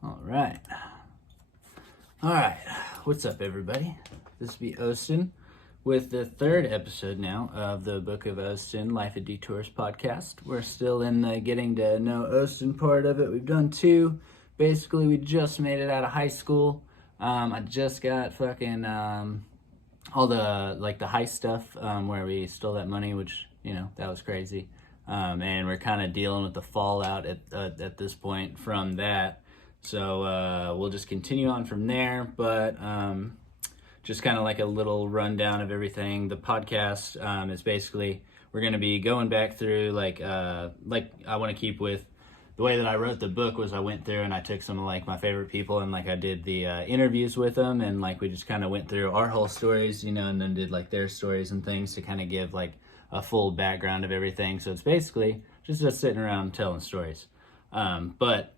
All right. All right. What's up, everybody? This will be Osten with the third episode now of the Book of Osten, Life at Detours podcast. We're still in the getting to know Osten part of it. We've done two. Basically, we just made it out of high school. I just got fucking all the heist stuff where we stole that money, which, that was crazy. And we're kind of dealing with the fallout at this point from that. So we'll just continue on from there, but just kind of like a little rundown of everything. The podcast is basically, we're going to be going back through like I want to keep with the way that I wrote the book was I went through and I took some of like my favorite people and like I did the interviews with them, and like we just kind of went through our whole stories, and then did like their stories and things to kind of give like a full background of everything. So it's basically just us sitting around telling stories. But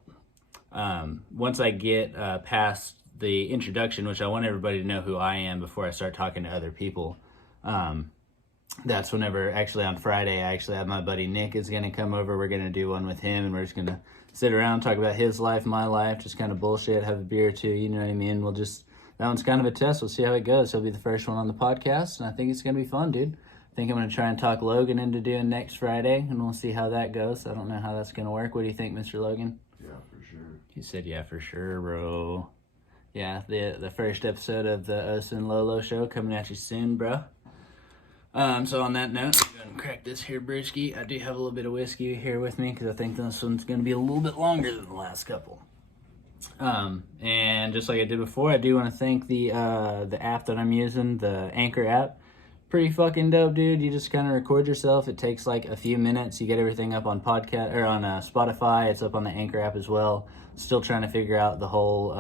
once I get past the introduction, which I want everybody to know who I am before I start talking to other people, that's whenever, actually on Friday, I actually have my buddy Nick is going to come over. We're going to do one with him, and we're just going to sit around, talk about his life, my life, just kind of bullshit, have a beer or two, you know what I mean? That one's kind of a test. We'll see how it goes. He'll be the first one on the podcast, and I think it's going to be fun, dude. I think I'm going to try and talk Logan into doing next Friday, and we'll see how that goes. I don't know how that's going to work. What do you think, Mr. Logan? Yeah, for sure. He said, yeah, for sure, bro. Yeah, the first episode of the Osten Lolo show coming at you soon, bro. So on that note, I'm going to crack this here brewski. I do have a little bit of whiskey here with me because I think this one's going to be a little bit longer than the last couple. And just like I did before, I do want to thank the app that I'm using, the Anchor app. Pretty fucking dope, dude. You just kind of record yourself. It takes like a few minutes. You get everything up on podcast or on Spotify. It's up on the Anchor app as well. Still trying to figure out the whole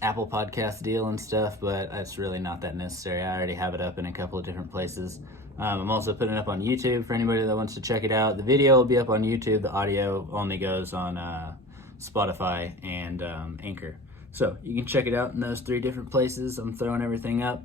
Apple Podcast deal and stuff, but it's really not that necessary. I already have it up in a couple of different places. I'm also putting it up on YouTube for anybody that wants to check it out. The video will be up on YouTube. The audio only goes on Spotify and Anchor. So you can check it out in those three different places. I'm throwing everything up.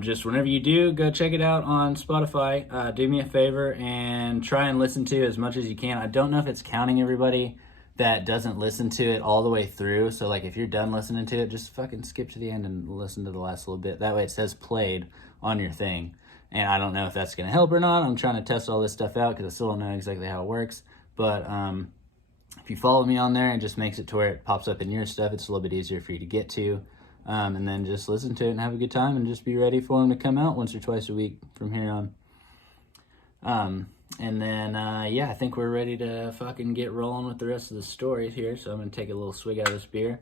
Just whenever you do, go check it out on Spotify. Do me a favor and try and listen to as much as you can. I don't know if it's counting everybody that doesn't listen to it all the way through. So like if you're done listening to it, just fucking skip to the end and listen to the last little bit. That way it says played on your thing. And I don't know if that's going to help or not. I'm trying to test all this stuff out because I still don't know exactly how it works. But if you follow me on there, it just makes it to where it pops up in your stuff. It's a little bit easier for you to get to. And then just listen to it and have a good time and just be ready for them to come out once or twice a week from here on. And then, I think we're ready to fucking get rolling with the rest of the stories here. So I'm going to take a little swig out of this beer.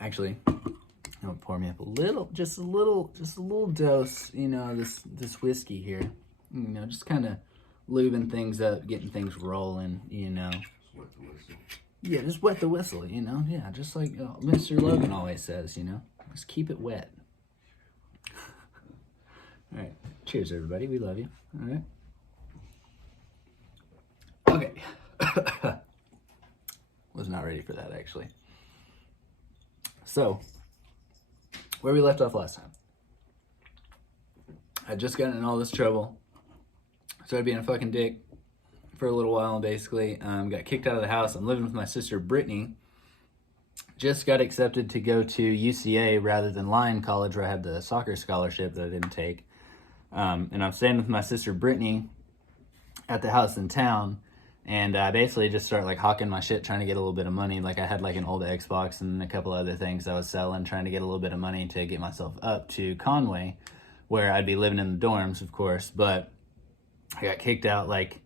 Actually, I'm going to pour me up just a little dose, this whiskey here. Just kind of lubing things up, getting things rolling, Just wet the whistle. Yeah, just wet the whistle, Yeah, just like Mr. Logan always says, Just keep it wet. All right. Cheers, everybody. We love you. All right. Okay. Was not ready for that, actually. So, where we left off last time. I just got in all this trouble. Started being a fucking dick for a little while, basically. Got kicked out of the house. I'm living with my sister, Brittany. Just got accepted to go to UCA rather than Lyon College, where I had the soccer scholarship that I didn't take. And I'm staying with my sister Brittany at the house in town, and I basically just start like hawking my shit, trying to get a little bit of money. Like I had like an old Xbox and a couple other things I was selling, trying to get a little bit of money to get myself up to Conway, where I'd be living in the dorms, of course. But I got kicked out like,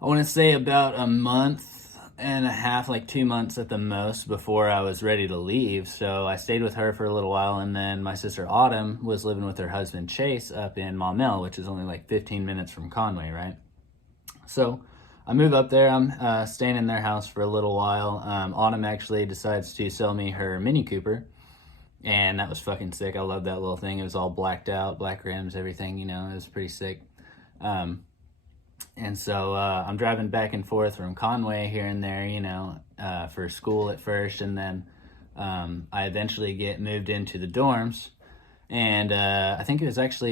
I want to say about a month and a half, like 2 months at the most, before I was ready to leave. So I stayed with her for a little while, and then my sister Autumn was living with her husband Chase up in Maumelle, which is only like 15 minutes from Conway, right? So I move up there. I'm staying in their house for a little while. Autumn actually decides to sell me her Mini Cooper, and that was fucking sick. I love that little thing. It was all blacked out, black rims, everything, it was pretty sick. And so I'm driving back and forth from Conway here and there, for school at first. And then I eventually get moved into the dorms. And I think it was like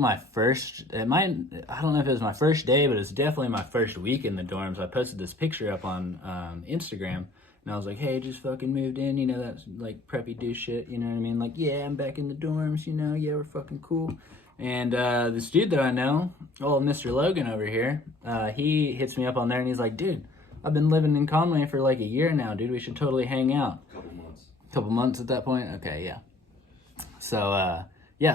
my first, I don't know if it was my first day, but it was definitely my first week in the dorms. I posted this picture up on Instagram, and I was like, hey, just fucking moved in, you know, that's like preppy do shit, you know what I mean? Like, yeah, I'm back in the dorms, you know, yeah, we're fucking cool. And this dude that I know, Mr. Logan over here, he hits me up on there, and he's like, dude, I've been living in Conway for like a year now, dude, we should totally hang out. Couple months at that point? Okay, yeah. So,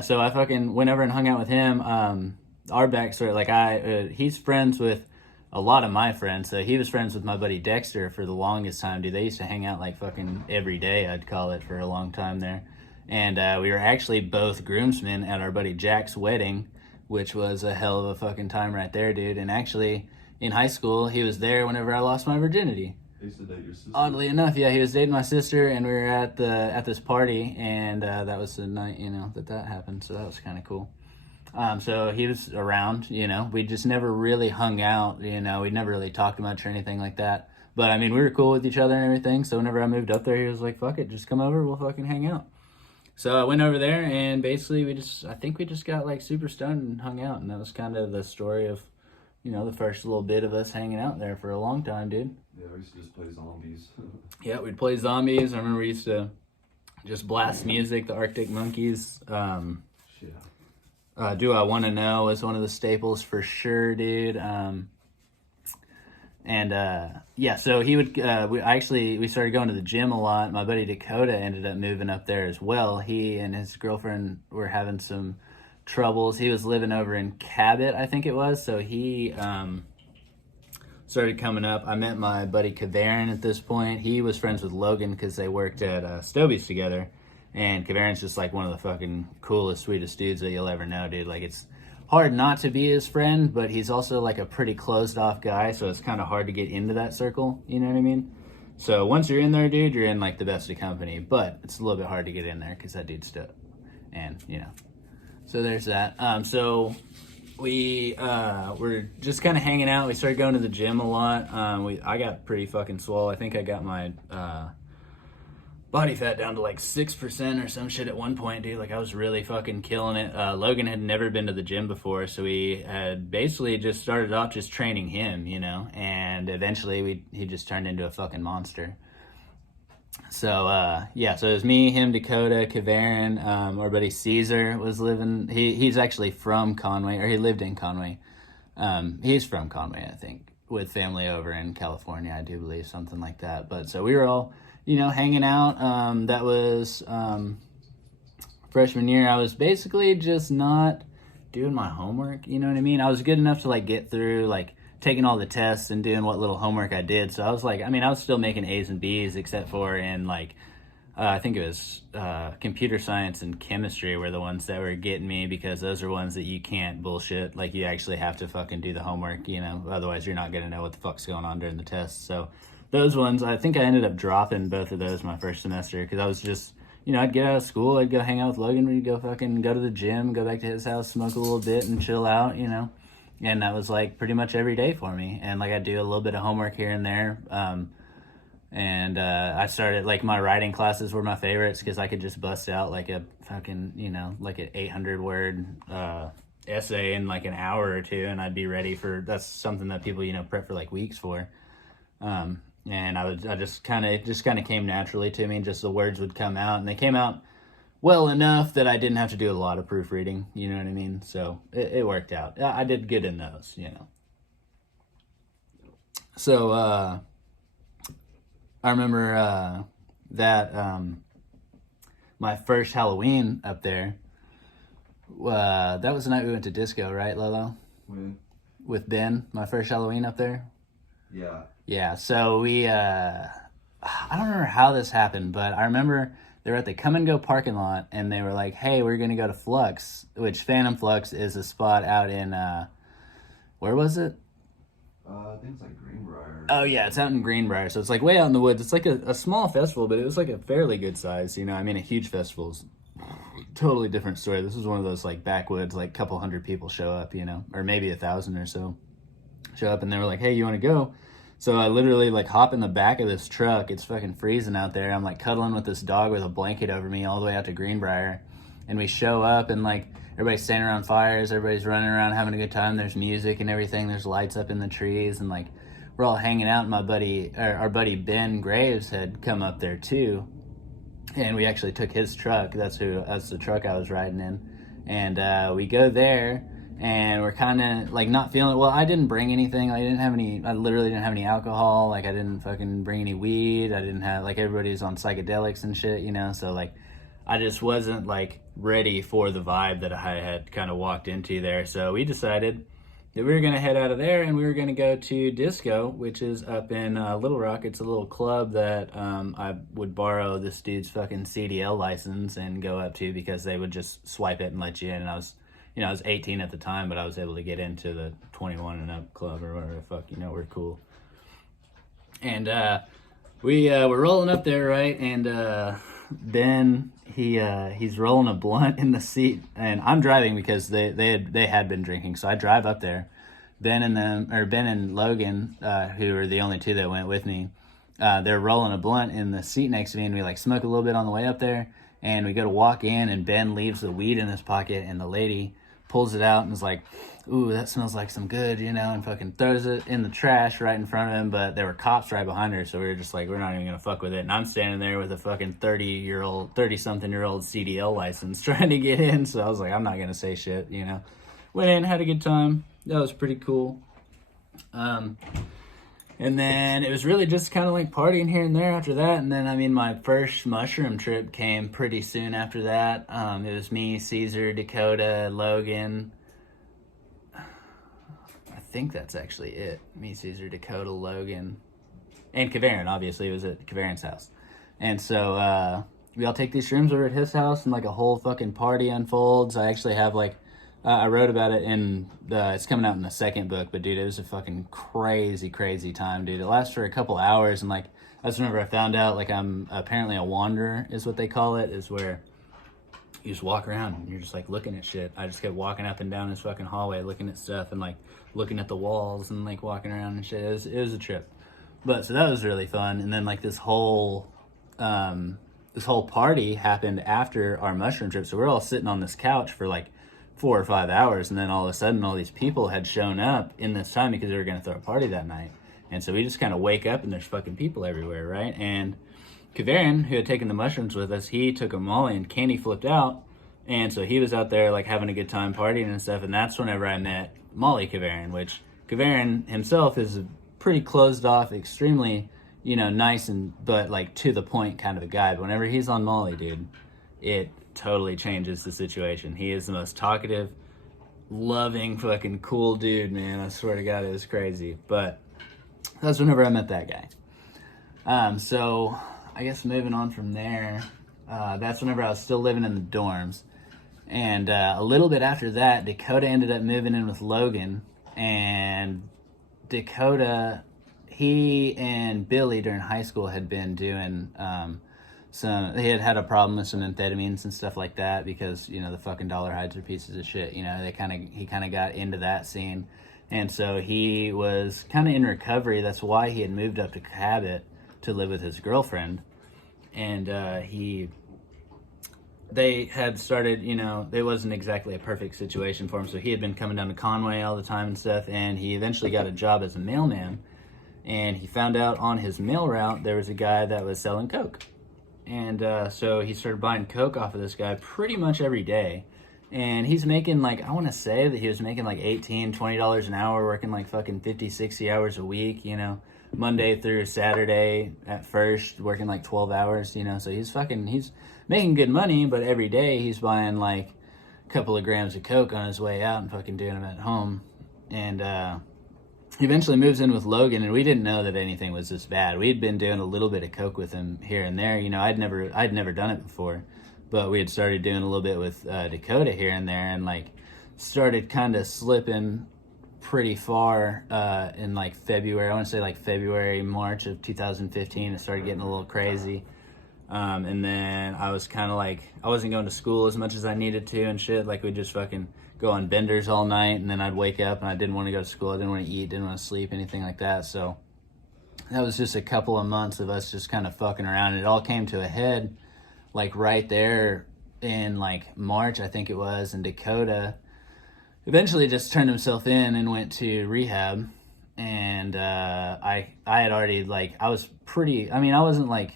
so I fucking went over and hung out with him. Our backstory, like he's friends with a lot of my friends. So he was friends with my buddy Dexter for the longest time, dude. They used to hang out like fucking every day, I'd call it, for a long time there. And we were actually both groomsmen at our buddy Jack's wedding, which was a hell of a fucking time right there, dude. And actually, in high school, he was there whenever I lost my virginity. He used to date your sister. Oddly enough, yeah, he was dating my sister, and we were at this party, and that was the night, you know, that happened. So that was kind of cool. So he was around, you know. We just never really hung out, you know. We never really talked much or anything like that. But I mean, we were cool with each other and everything. So whenever I moved up there, he was like, "Fuck it, just come over. We'll fucking hang out." So I went over there, and basically I think we just got like super stoned and hung out, and that was kind of the story of, you know, the first little bit of us hanging out there for a long time, dude. Yeah, we used to just play zombies. Yeah, we'd play zombies. I remember we used to just blast music, the Arctic Monkeys. Do I Want to Know was one of the staples for sure, dude. So he would, we started going to the gym a lot. My buddy Dakota ended up moving up there as well. He and his girlfriend were having some troubles. He was living over in Cabot, I think it was. So he started coming up. I met my buddy Kavarin at this point. He was friends with Logan because they worked at Stobies together. And Kavarin's just like one of the fucking coolest, sweetest dudes that you'll ever know, dude. Like, it's hard not to be his friend, but he's also like a pretty closed off guy, so it's kind of hard to get into that circle, you know what I mean? So once you're in there, dude, you're in like the best of company, but it's a little bit hard to get in there because that dude's dope. And, you know, so there's that. So we were just kind of hanging out. We started going to the gym a lot. I got pretty fucking swole. I think I got my body fat down to like 6% or some shit at one point, dude. Like, I was really fucking killing it. Logan had never been to the gym before, so we had basically just started off just training him, you know, and eventually he just turned into a fucking monster. So so it was me, him, Dakota, Kavarin, our buddy Caesar was living. He's actually from Conway, or he lived in Conway. He's from Conway, I think, with family over in California, I do believe, something like that. But so we were all, you know, hanging out. That was freshman year. I was basically just not doing my homework, you know what I mean? I was good enough to like get through like taking all the tests and doing what little homework I did. So I was like, I mean, I was still making A's and B's, except for in like I think it was computer science and chemistry were the ones that were getting me, because those are ones that you can't bullshit. Like, you actually have to fucking do the homework, you know, otherwise you're not gonna know what the fuck's going on during the test. So those ones, I think I ended up dropping both of those my first semester, because I was just, you know, I'd get out of school, I'd go hang out with Logan, we'd go to the gym, go back to his house, smoke a little bit and chill out, you know. And that was like pretty much every day for me. And like, I'd do a little bit of homework here and there. I started, like, my writing classes were my favorites, because I could just bust out like a fucking, you know, like an 800 word essay in like an hour or two, and I'd be ready for, that's something that people, you know, prep for like weeks for. And I just kind of came naturally to me. Just the words would come out, and they came out well enough that I didn't have to do a lot of proofreading, you know what I mean? So it worked out. I did good in those, you know. So I remember that my first Halloween up there, that was the night we went to disco, right, Lolo? When? With Ben, my first Halloween up there? Yeah. Yeah, so we, I don't remember how this happened, but I remember they were at the Come and Go parking lot, and they were like, hey, we're going to go to Flux, which Phantom Flux is a spot out in, where was it? I think it's like Greenbrier. Oh, yeah, it's out in Greenbrier, so it's like way out in the woods. It's like a small festival, but it was like a fairly good size, you know? I mean, a huge festival is totally different story. This was one of those like backwoods, like couple hundred people show up, you know, or maybe 1,000 or so show up, and they were like, hey, you want to go? So I literally like hop in the back of this truck. It's fucking freezing out there. I'm like cuddling with this dog with a blanket over me all the way out to Greenbrier. and we show up, and like everybody's standing around fires, everybody's running around having a good time. There's music and everything. There's lights up in the trees, and like we're all hanging out. And our buddy Ben Graves had come up there too, and we actually took his truck. That's the truck I was riding in, and we go there. And we're kind of like not feeling it. Well, I didn't bring anything. I literally didn't have any alcohol. Like I didn't fucking bring any weed. I didn't have, like, everybody's on psychedelics and shit, you know? So like, I just wasn't like ready for the vibe that I had kind of walked into there. So we decided that we were going to head out of there and we were going to go to Disco, which is up in Little Rock. It's a little club that I would borrow this dude's fucking CDL license and go up to because they would just swipe it and let you in. And I was 18 at the time, but I was able to get into the 21 and up club or whatever the fuck, we're cool. And we were rolling up there, right? And Ben, he's rolling a blunt in the seat, and I'm driving because they had been drinking. So I drive up there. Ben and Logan, who are the only two that went with me, they're rolling a blunt in the seat next to me, and we like smoke a little bit on the way up there. And we go to walk in, and Ben leaves the weed in his pocket, and the lady pulls it out and is like, ooh, that smells like some good, and fucking throws it in the trash right in front of him. But there were cops right behind her, so we were just like, we're not even gonna fuck with it. And I'm standing there with a fucking 30-something-year-old CDL license trying to get in, so I was like, I'm not gonna say shit, Went in, had a good time. That was pretty cool. And then it was really just kind of like partying here and there after that. And then, my first mushroom trip came pretty soon after that. It was me, Caesar, Dakota, Logan. I think that's actually it. Me, Caesar, Dakota, Logan. And Kavarin, obviously. It was at Kavarin's house. And so we all take these shrooms over at his house, and like a whole fucking party unfolds. I actually have like... I wrote about it in it's coming out in the second book, but dude, it was a fucking crazy time, dude. It lasts for a couple hours, and like, that's whenever I found out, like, I'm apparently a wanderer, is what they call it, is where you just walk around and you're just like looking at shit. I just kept walking up and down this fucking hallway, looking at stuff and like looking at the walls and like walking around and shit. It was a trip. But so that was really fun. And then like this whole party happened after our mushroom trip. So we're all sitting on this couch for like 4 or 5 hours, and then all of a sudden all these people had shown up in this time because they were going to throw a party that night. And so we just kind of wake up and there's fucking people everywhere, right? And Kavarin, who had taken the mushrooms with us, he took a Molly and Kenny flipped out, and so he was out there like having a good time partying and stuff. And that's whenever I met Molly Kavarin, which Kavarin himself is a pretty closed off, extremely nice and but like to the point kind of a guy. But whenever he's on Molly, dude, it totally changes the situation. He is the most talkative, loving, fucking cool dude, man. I swear to God, it was crazy. But that's whenever I met that guy. So I guess moving on from there, that's whenever I was still living in the dorms. And a little bit after that, Dakota ended up moving in with Logan. And Dakota, he and Billy during high school had been doing... he had a problem with some amphetamines and stuff like that because, the fucking dollar hides are pieces of shit. He kind of got into that scene. And so he was kind of in recovery. That's why he had moved up to Cabot to live with his girlfriend. And they had started, it wasn't exactly a perfect situation for him. So he had been coming down to Conway all the time and stuff. And he eventually got a job as a mailman. And he found out on his mail route there was a guy that was selling coke. And so he started buying coke off of this guy pretty much every day. And he's making like, I want to say that he was making like $18, $20 an hour, working like fucking 50, 60 hours a week, Monday through Saturday at first, working like 12 hours, So he's making good money, but every day he's buying like a couple of grams of coke on his way out and fucking doing them at home. And he eventually moves in with Logan, and we didn't know that anything was this bad. We'd been doing a little bit of coke with him here and there. I'd never done it before, but we had started doing a little bit with Dakota here and there, and like started kind of slipping pretty far in like February. I want to say like February, March of 2015. It started getting a little crazy. And then I was kind of like, I wasn't going to school as much as I needed to and shit. Like we'd just fucking go on benders all night, and then I'd wake up and I didn't want to go to school. I didn't want to eat, didn't want to sleep, anything like that. So that was just a couple of months of us just kind of fucking around. It all came to a head like right there in like March, I think it was, and Dakota eventually just turned himself in and went to rehab. And I had already, like, I was pretty, I mean, I wasn't like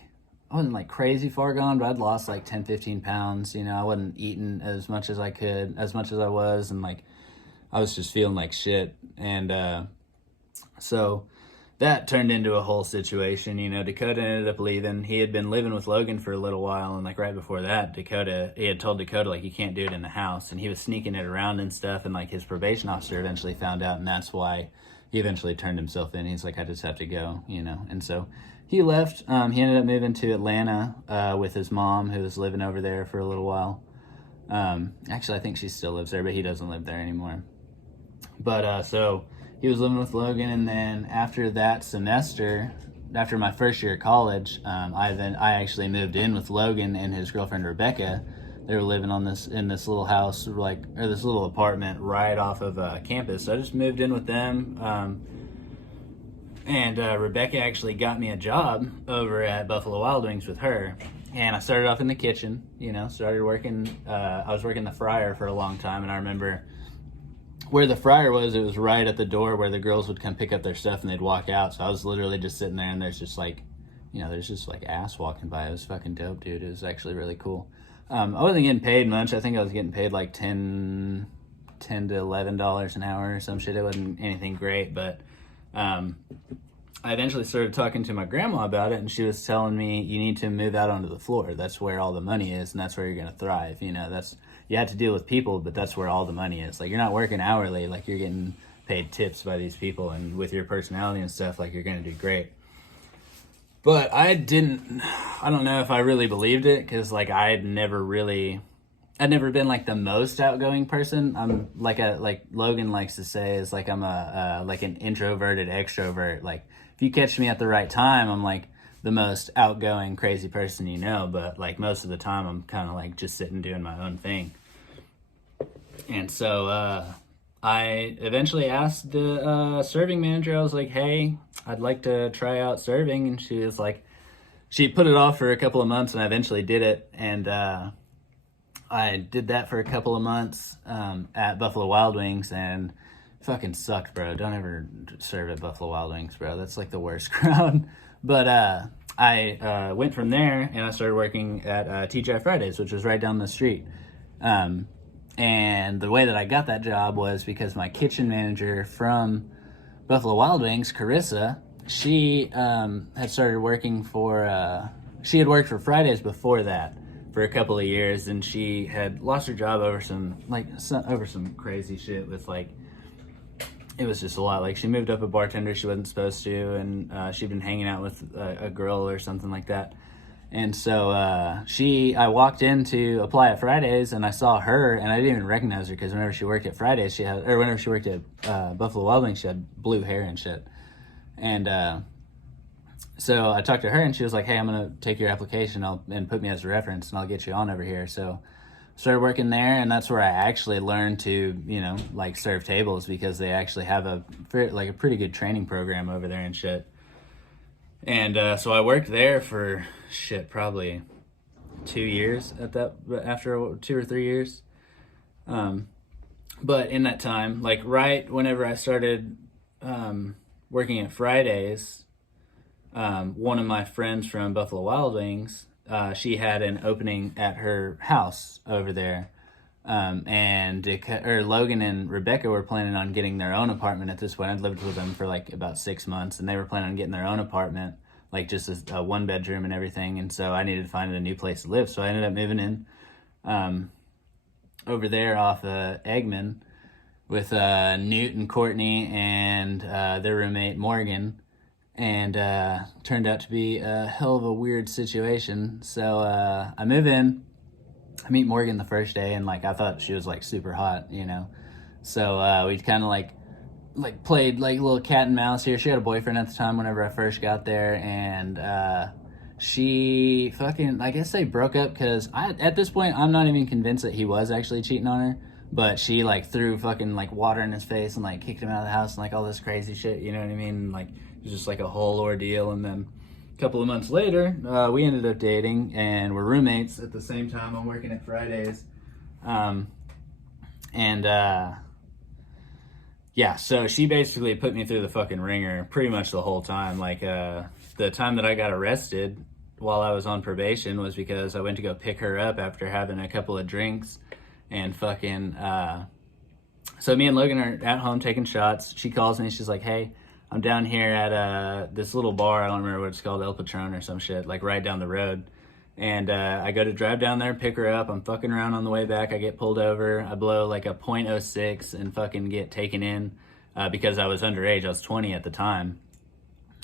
crazy far gone, but I'd lost like 10, 15 pounds. You know, I wasn't eating as much as I could, as much as I was, and like I was just feeling like shit. And so that turned into a whole situation. You know, Dakota ended up leaving. He had been living with Logan for a little while, and like right before that, he had told Dakota like, you can't do it in the house, and he was sneaking it around and stuff, and like his probation officer eventually found out, and that's why he eventually turned himself in. He's like, I just have to go, you know. And so he left. He ended up moving to Atlanta with his mom, who was living over there for a little while. Actually, I think she still lives there, but he doesn't live there anymore. But so he was living with Logan, and then after that semester, after my first year of college, I actually moved in with Logan and his girlfriend Rebecca. They were living in this little house, or this little apartment right off of campus. So I just moved in with them. And Rebecca actually got me a job over at Buffalo Wild Wings with her. And I started off in the kitchen, you know, started working. I was working the fryer for a long time, and I remember where the fryer was, it was right at the door where the girls would come pick up their stuff and they'd walk out. So I was literally just sitting there, and there's just like ass walking by. It was fucking dope, dude. It was actually really cool. I wasn't getting paid much. I think I was getting paid like $10 to $11 an hour or some shit. It wasn't anything great, but I eventually started talking to my grandma about it, and she was telling me, you need to move out onto the floor. That's where all the money is, and that's where you're going to thrive. You know, you have to deal with people, but that's where all the money is. Like, you're not working hourly, like you're getting paid tips by these people, and with your personality and stuff, like, you're going to do great. But I don't know if I really believed it, because like I'd never been like the most outgoing person. I'm like Logan likes to say, is like I'm like an introverted extrovert. Like, if you catch me at the right time, I'm like the most outgoing, crazy person you know, but like most of the time I'm kind of like just sitting doing my own thing. And so I eventually asked the serving manager, I was like, hey, I'd like to try out serving. And she was like, she put it off for a couple of months, and I eventually did it. And I did that for a couple of months at Buffalo Wild Wings, and fucking sucked, bro. Don't ever serve at Buffalo Wild Wings, bro. That's like the worst crowd. But I went from there, and I started working at TGI Fridays, which was right down the street. And the way that I got that job was because my kitchen manager from Buffalo Wild Wings, Carissa, she had started working she had worked for Fridays before that for a couple of years, and she had lost her job over some crazy shit with like, it was just a lot. Like, she moved up a bartender she wasn't supposed to, and she'd been hanging out with a girl or something like that. And so I walked in to apply at Fridays, and I saw her, and I didn't even recognize her, because whenever she worked at Fridays, whenever she worked at Buffalo Wild Wings, she had blue hair and shit. And so I talked to her, and she was like, hey, I'm going to take your application and put me as a reference, and I'll get you on over here. So started working there, and that's where I actually learned to, you know, like serve tables, because they actually have a pretty good training program over there and shit. And so I worked there for probably 2 years after 2 or 3 years. But in that time, like right whenever I started working at Fridays, one of my friends from Buffalo Wild Wings, she had an opening at her house over there. And Logan and Rebecca were planning on getting their own apartment at this point. I'd lived with them for like about 6 months, and they were planning on getting their own apartment, like just a 1 bedroom and everything. And so I needed to find a new place to live. So I ended up moving in over there off Eggman with Newt and Courtney and their roommate Morgan. And turned out to be a hell of a weird situation. So I move in. I meet Morgan the first day, and like I thought she was like super hot, you know. So we kind of like played like little cat and mouse here. She had a boyfriend at the time whenever I first got there, and she fucking, I guess they broke up, because at this point I'm not even convinced that he was actually cheating on her. But she like threw fucking like water in his face and like kicked him out of the house and like all this crazy shit, you know what I mean? Like, it was just like a whole ordeal. And then a couple of months later, we ended up dating, and we're roommates at the same time. I'm working at Fridays. Yeah, so she basically put me through the fucking ringer pretty much the whole time. Like, the time that I got arrested while I was on probation was because I went to go pick her up after having a couple of drinks, and fucking, so me and Logan are at home taking shots. She calls me, she's like, hey, I'm down here at this little bar, I don't remember what it's called, El Patron or some shit, like right down the road. And I go to drive down there, pick her up. I'm fucking around on the way back. I get pulled over. I blow like a .06 and fucking get taken in because I was underage. I was 20 at the time.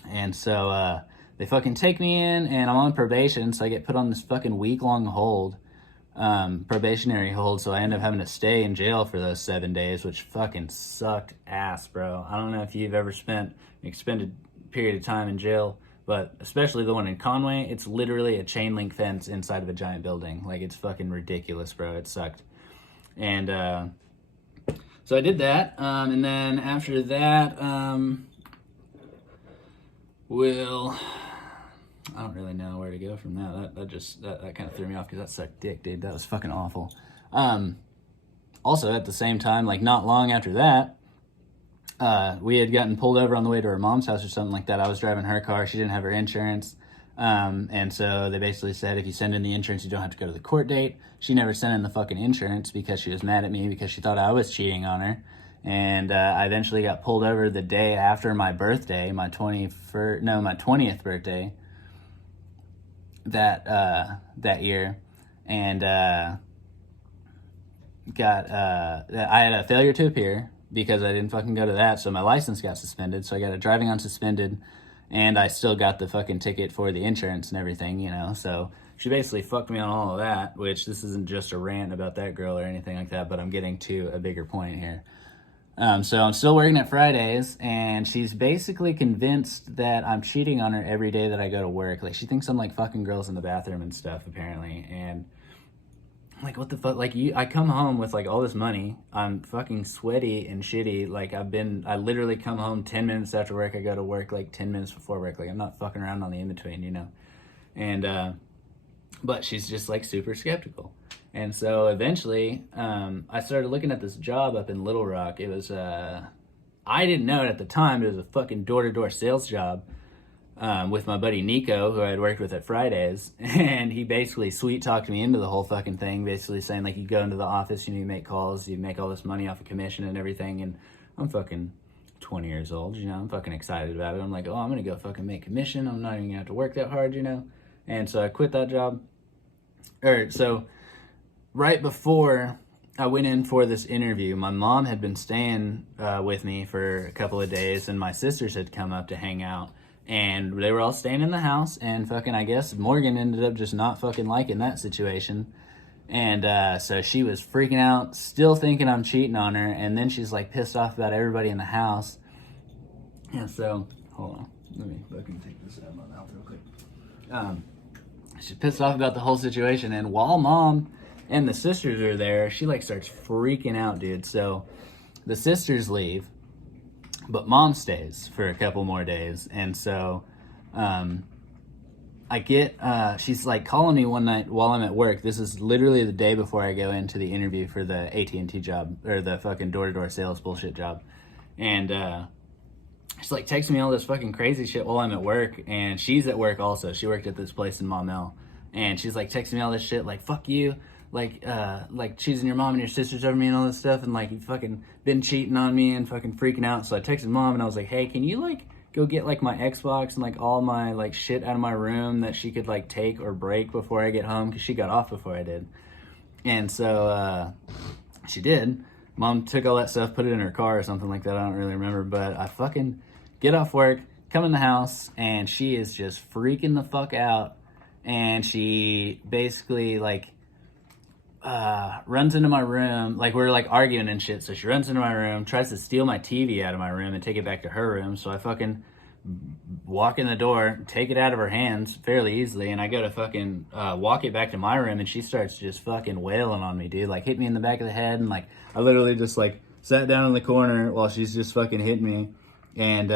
And so they fucking take me in, and I'm on probation. So I get put on this fucking week-long hold, probationary hold. So I end up having to stay in jail for those 7 days, which fucking sucked ass, bro. I don't know if you've ever spent an extended period of time in jail, but especially the one in Conway, it's literally a chain link fence inside of a giant building. Like, it's fucking ridiculous, bro. It sucked. And so I did that. And then after that, I don't really know where to go from that. That kind of threw me off because that sucked dick, dude. That was fucking awful. Also, at the same time, like not long after that, we had gotten pulled over on the way to her mom's house or something like that. I was driving her car. She didn't have her insurance. And so they basically said, if you send in the insurance, you don't have to go to the court date. She never sent in the fucking insurance because she was mad at me because she thought I was cheating on her. And I eventually got pulled over the day after my birthday, my 20th birthday that year. And I had a failure to appear because I didn't fucking go to that, so my license got suspended, so I got a driving on suspended, and I still got the fucking ticket for the insurance and everything, you know, so she basically fucked me on all of that, which this isn't just a rant about that girl or anything like that, but I'm getting to a bigger point here. So I'm still working at Fridays, and she's basically convinced that I'm cheating on her every day that I go to work. Like, she thinks I'm, like, fucking girls in the bathroom and stuff, apparently, and like, what the fuck? Like, I come home with, like, all this money. I'm fucking sweaty and shitty. Like, I literally come home 10 minutes after work. I go to work, like, 10 minutes before work. Like, I'm not fucking around on the in-between, you know? And, but she's just, like, super skeptical. And so, eventually, I started looking at this job up in Little Rock. It was, I didn't know it at the time. It was a fucking door-to-door sales job. With my buddy Nico, who I had worked with at Fridays, and he basically sweet-talked me into the whole fucking thing, basically saying, like, you go into the office, you make calls, you make all this money off of commission and everything, and I'm fucking 20 years old, you know, I'm fucking excited about it. I'm like, oh, I'm gonna go fucking make commission, I'm not even gonna have to work that hard, you know, and so I quit that job. So, right before I went in for this interview, my mom had been staying with me for a couple of days, and my sisters had come up to hang out. And they were all staying in the house, and fucking, I guess Morgan ended up just not fucking liking that situation. And so she was freaking out, still thinking I'm cheating on her, and then she's like pissed off about everybody in the house. And so, hold on, let me fucking take this out of my mouth real quick. She's pissed off about the whole situation, and while mom and the sisters are there, she like starts freaking out, dude. So the sisters leave, but mom stays for a couple more days. And so she's like calling me one night while I'm at work. This is literally the day before I go into the interview for the AT&T job, or the fucking door-to-door sales bullshit job. And she's like texting me all this fucking crazy shit while I'm at work, and she's at work also. She worked at this place in Maumelle, and she's like texting me all this shit like, fuck you, like choosing your mom and your sisters over me and all this stuff, and like, you fucking been cheating on me, and fucking freaking out. So I texted mom, and I was like, hey, can you like go get like my Xbox and like all my like shit out of my room that she could like take or break before I get home, because she got off before I did. And so she did. Mom took all that stuff, put it in her car or something like that, I don't really remember, but I fucking get off work, come in the house, and she is just freaking the fuck out. And she basically like runs into my room, like we're like arguing and shit, so she runs into my room, tries to steal my TV out of my room and take it back to her room. So I fucking walk in the door, take it out of her hands fairly easily, and I go to fucking walk it back to my room, and she starts just fucking wailing on me, dude, like hit me in the back of the head, and like I literally just like sat down in the corner while she's just fucking hitting me. And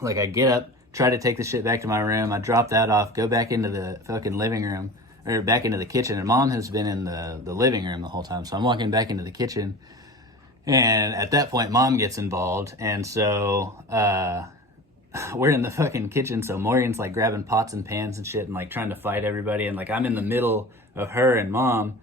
like I get up, try to take the shit back to my room. I drop that off, go back into the fucking living room, or back into the kitchen, and Mom has been in the living room the whole time. So I'm walking back into the kitchen, and at that point, Mom gets involved, and so we're in the fucking kitchen, so Morgan's like grabbing pots and pans and shit and like trying to fight everybody, and like I'm in the middle of her and Mom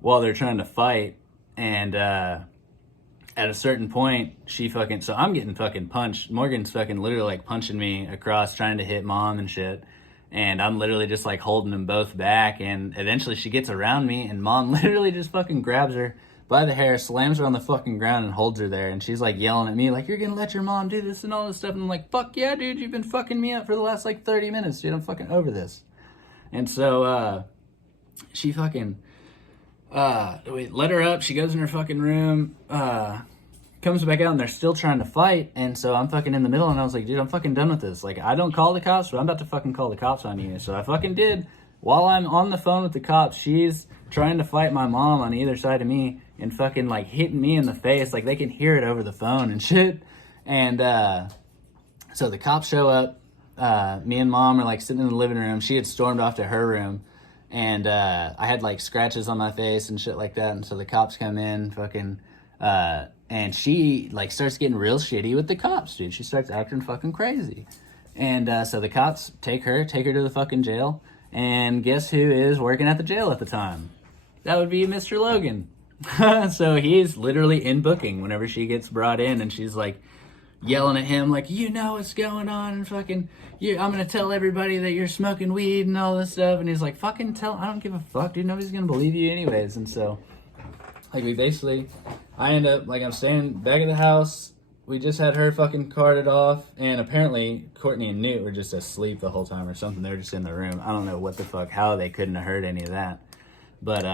while they're trying to fight, and at a certain point, so I'm getting fucking punched. Morgan's fucking literally like punching me across, trying to hit Mom and shit. And I'm literally just like holding them both back. And eventually she gets around me, and Mom literally just fucking grabs her by the hair, slams her on the fucking ground, and holds her there. And she's like yelling at me, like, you're gonna let your mom do this and all this stuff. And I'm like, fuck yeah, dude, you've been fucking me up for the last like 30 minutes, dude. I'm fucking over this. And so she fucking, we let her up. She goes in her fucking room, comes back out, and they're still trying to fight. And so I'm fucking in the middle, and I was like, dude, I'm fucking done with this. Like, I don't call the cops, but I'm about to fucking call the cops on you. So I fucking did. While I'm on the phone with the cops, she's trying to fight my mom on either side of me and fucking like hitting me in the face. Like, they can hear it over the phone and shit. And so the cops show up. Me and Mom are like sitting in the living room. She had stormed off to her room, and I had like scratches on my face and shit like that. And so the cops come in, fucking, and she like starts getting real shitty with the cops, dude. She starts acting fucking crazy. And so the cops take her to the fucking jail. And guess who is working at the jail at the time? That would be Mr. Logan. So he's literally in booking whenever she gets brought in, and she's like yelling at him like, you know what's going on, and fucking, I'm gonna tell everybody that you're smoking weed and all this stuff. And he's like, fucking I don't give a fuck, dude. Nobody's gonna believe you anyways. And so like I end up like I'm staying back at the house. We just had her fucking carted off, and apparently Courtney and Newt were just asleep the whole time or something. They were just in the room. I don't know what the fuck, how they couldn't have heard any of that. But,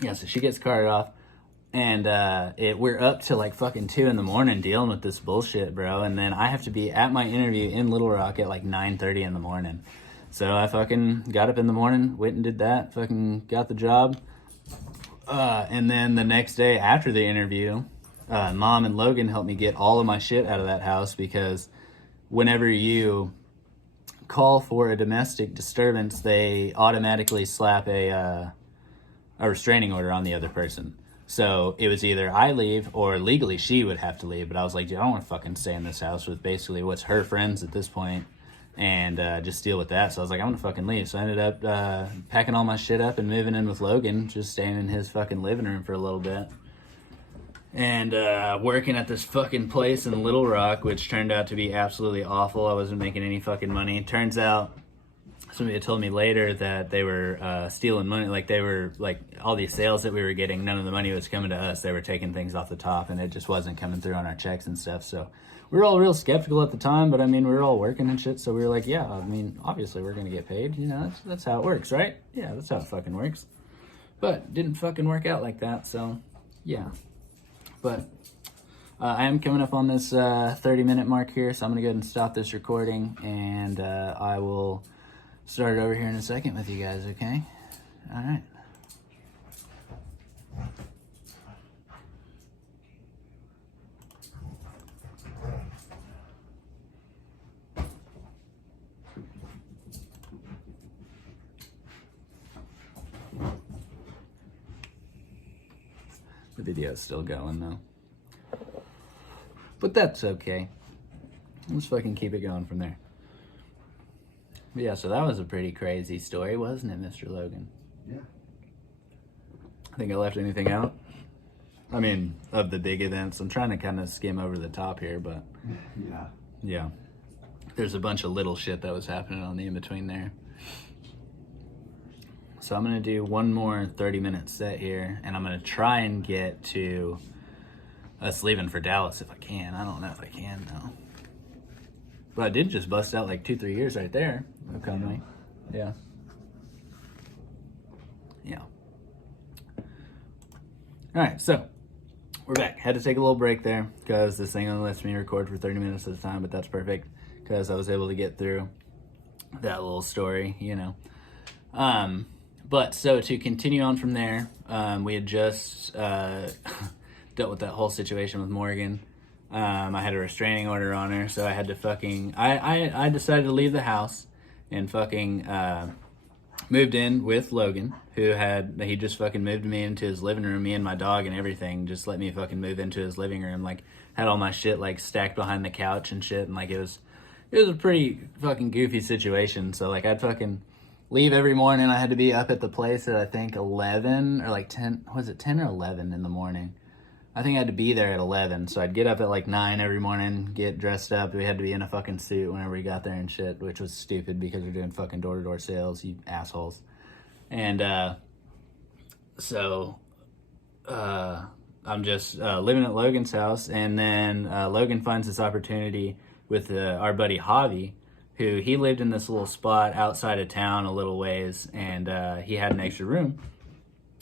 yeah, so she gets carted off, and we're up to like fucking 2 a.m. dealing with this bullshit, bro. And then I have to be at my interview in Little Rock at like 9:30 in the morning. So I fucking got up in the morning, went and did that, fucking got the job. And then the next day after the interview, Mom and Logan helped me get all of my shit out of that house, because whenever you call for a domestic disturbance, they automatically slap a restraining order on the other person. So it was either I leave or legally she would have to leave. But I was like, dude, I don't want to fucking stay in this house with basically what's her friends at this point and just deal with that. So I was like, I'm going to fucking leave. So I ended up packing all my shit up and moving in with Logan, just staying in his fucking living room for a little bit. And working at this fucking place in Little Rock, which turned out to be absolutely awful. I wasn't making any fucking money. Turns out, somebody had told me later that they were stealing money. Like, they were, like, all these sales that we were getting, none of the money was coming to us. They were taking things off the top, and it just wasn't coming through on our checks and stuff. So we were all real skeptical at the time, but, I mean, we were all working and shit, so we were like, yeah, I mean, obviously we're going to get paid. You know, that's how it works, right? Yeah, that's how it fucking works. But didn't fucking work out like that, so, yeah. But I am coming up on this 30-minute mark here, so I'm going to go ahead and stop this recording, and I will start it over here in a second with you guys, okay? All right. The video's still going though. But that's okay. Let's fucking keep it going from there. But yeah, so that was a pretty crazy story, wasn't it, Mr. Logan? Yeah. I think I left anything out? I mean, of the big events. I'm trying to kind of skim over the top here, but Yeah. yeah. There's a bunch of little shit that was happening on the in-between there. So I'm going to do one more 30-minute set here, and I'm going to try and get to us leaving for Dallas if I can. I don't know if I can, though. But I did just bust out like 2-3 years right there of Conway. Yeah. Yeah. All right, so we're back. Had to take a little break there because this thing only lets me record for 30 minutes at a time, but that's perfect because I was able to get through that little story, you know. But so to continue on from there, we had just dealt with that whole situation with Morgan. I had a restraining order on her, so I had to fucking... I decided to leave the house and fucking moved in with Logan, he just fucking moved me into his living room, me and my dog and everything, just let me fucking move into his living room, like, had all my shit, like, stacked behind the couch and shit, and, like, it was a pretty fucking goofy situation, so, like, I'd fucking leave every morning. I had to be up at the place at, I think, 11, or, like, 10, was it 10 or 11 in the morning? I think I had to be there at 11, so I'd get up at, like, 9 every morning, get dressed up. We had to be in a fucking suit whenever we got there and shit, which was stupid because we're doing fucking door-to-door sales, you assholes. And, I'm just living at Logan's house, and then Logan finds this opportunity with our buddy Javi, who he lived in this little spot outside of town a little ways, and he had an extra room,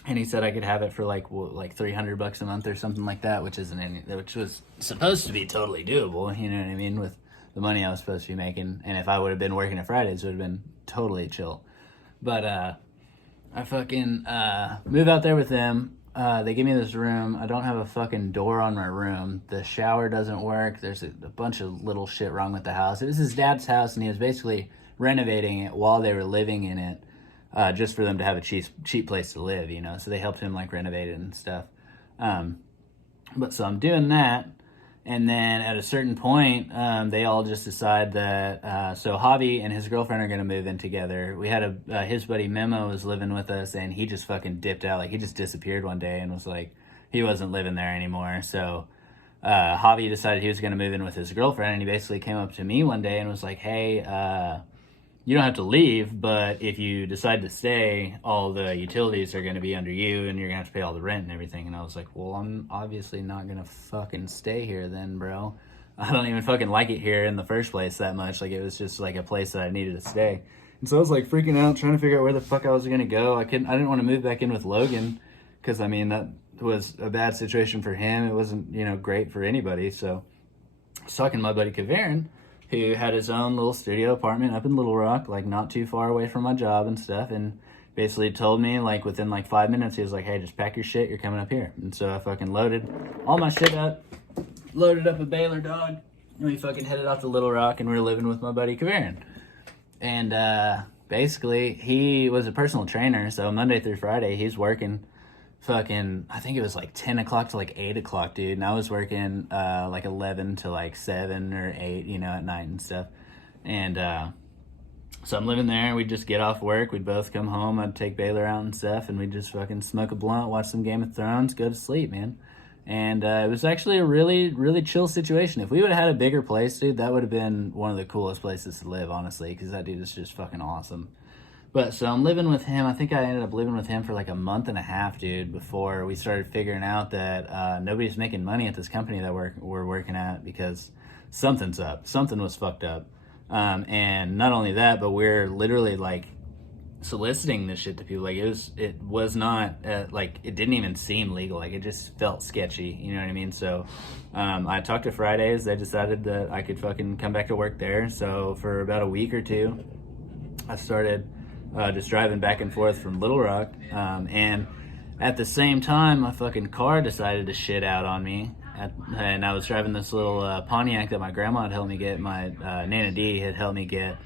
and he said I could have it for like $300 a month or something like that, which was supposed to be totally doable, you know what I mean, with the money I was supposed to be making, and if I would have been working at Fridays, it would have been totally chill. But I fucking move out there with them. They give me this room. I don't have a fucking door on my room. The shower doesn't work. There's a bunch of little shit wrong with the house. It was his dad's house, and he was basically renovating it while they were living in it, just for them to have a cheap place to live, you know. So they helped him like renovate it and stuff. But so I'm doing that, and then at a certain point, they all just decide that, so Javi and his girlfriend are going to move in together. We had his buddy Memo was living with us, and he just fucking dipped out. Like, he just disappeared one day and was like, he wasn't living there anymore. So Javi decided he was going to move in with his girlfriend, and he basically came up to me one day and was like, hey, you don't have to leave, but if you decide to stay, all the utilities are going to be under you, and you're going to have to pay all the rent and everything. And I was like, well, I'm obviously not going to fucking stay here then, bro. I don't even fucking like it here in the first place that much. Like, it was just like a place that I needed to stay. And so I was like freaking out, trying to figure out where the fuck I was going to go. I didn't want to move back in with Logan, because, I mean, that was a bad situation for him. It wasn't, you know, great for anybody. So I was talking to my buddy Kavarin, who had his own little studio apartment up in Little Rock, like not too far away from my job and stuff, and basically told me, like, within like 5 minutes, he was like, hey, just pack your shit, you're coming up here. And so I fucking loaded all my shit up, loaded up a Baylor dog, and we fucking headed out to Little Rock, and we were living with my buddy Kavarin. And basically, he was a personal trainer, so Monday through Friday, he's working fucking, I think it was like 10 o'clock to like 8 o'clock, dude. And I was working like 11 to like 7 or 8, you know, at night and stuff. And so I'm living there. We'd just get off work. We'd both come home. I'd take Baylor out and stuff. And we'd just fucking smoke a blunt, watch some Game of Thrones, go to sleep, man. And it was actually a really, really chill situation. If we would have had a bigger place, dude, that would have been one of the coolest places to live, honestly, because that dude is just fucking awesome. But so I'm living with him. I think I ended up living with him for like a month and a half, dude, before we started figuring out that nobody's making money at this company that we're working at, because something's up. Something was fucked up. And not only that, but we're literally like soliciting this shit to people. Like, it was not like, it didn't even seem legal. Like, it just felt sketchy, you know what I mean? So I talked to Fridays. They decided that I could fucking come back to work there. So for about a week or two, I started just driving back and forth from Little Rock, and at the same time, my fucking car decided to shit out on me, and I was driving this little Pontiac that my grandma had helped me get, my Nana D had helped me get,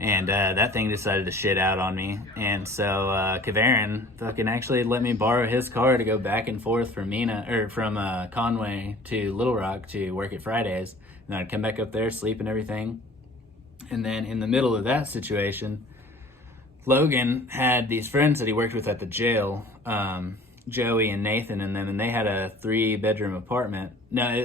and that thing decided to shit out on me, and so Kavarin fucking actually let me borrow his car to go back and forth from Conway to Little Rock to work at Fridays, and I'd come back up there, sleep and everything, and then in the middle of that situation, Logan had these friends that he worked with at the jail, Joey and Nathan and them, and they had a 3-bedroom apartment.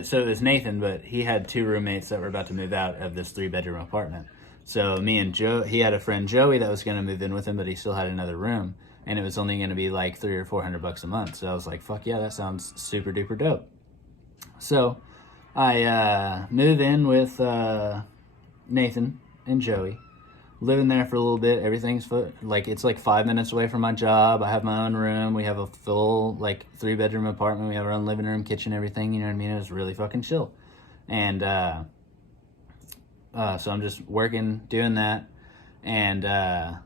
So it was Nathan, but he had 2 roommates that were about to move out of this 3-bedroom apartment. So me and Joe, he had a friend Joey that was going to move in with him, but he still had another room, and it was only going to be like $300 or $400 a month. So I was like, fuck yeah, that sounds super duper dope. So I move in with Nathan and Joey. Living there for a little bit, everything's it's like 5 minutes away from my job. I have my own room. We have a full like 3-bedroom apartment. We have our own living room, kitchen, everything. You know what I mean? It was really fucking chill. And so I'm just working, doing that. And at